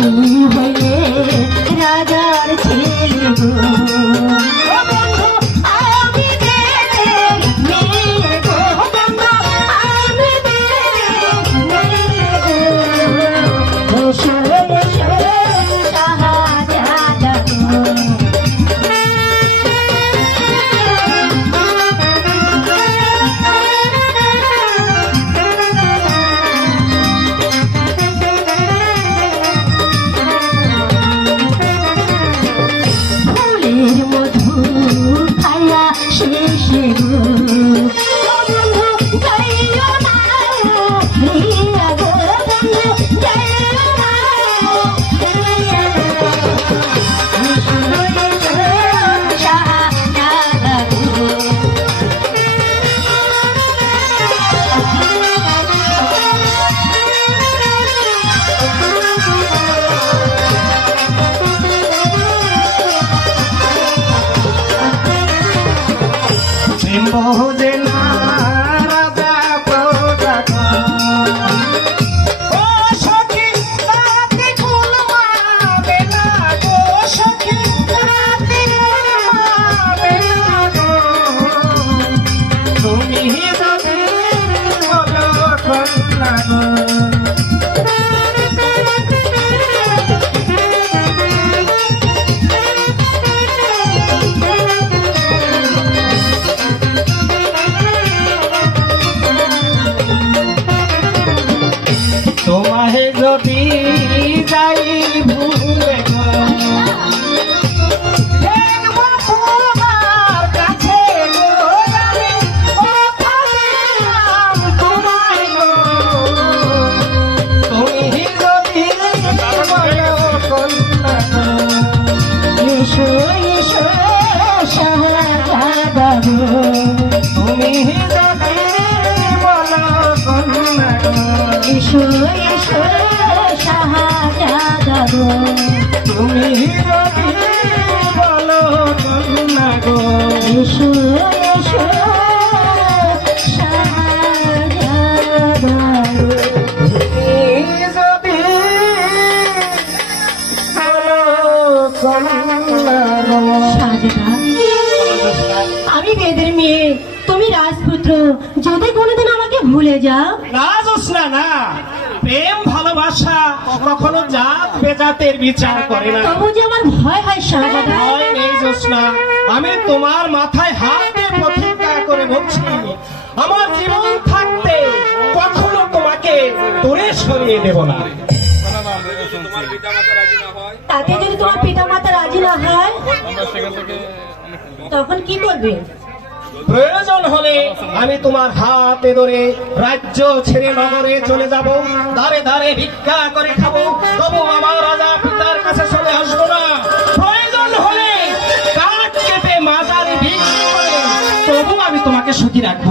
നീ രാജാർ ചേരുന്നു. প্রেম বহু না এসো এসো গো। তুমি বলো কন্যা গো। এসো এসো আমি বেদের মেয়ে। তুমি রাজপুত্র যদি কোনোদিন আমাকে ভুলে যাও। না জোসনা না প্রেম ভালোবাসা কখনো জাত বেজাতের বিচার করে না। তবু যে আমার ভয় হয় শাহজাদা ভয় নেই জোসনা আমি তোমার মাথায় হাত দিয়ে প্রতিজ্ঞা করে বলছি আমার জীবন থাকতে কখনো তোমাকে দূরে সরিয়ে দেব না। তোমার পিতা মাতা রাজি না হয় তাতে যদি তোমার পিতা মাতা রাজি না হয় তখন কি করবে? প্রয়োজন হলে আমি তোমার হাতে ধরে রাজ্য ছেড়ে নগরে চলে যাব। ধারে ধারে ভিক্ষা করে খাব। তবু আমার রাজা পিতার কাছে চলে আসব না। প্রয়োজন হলে কাঠ কেটে মাজারে ভিক্ষা করে। তবু আমি তোমাকে সুখী রাখব।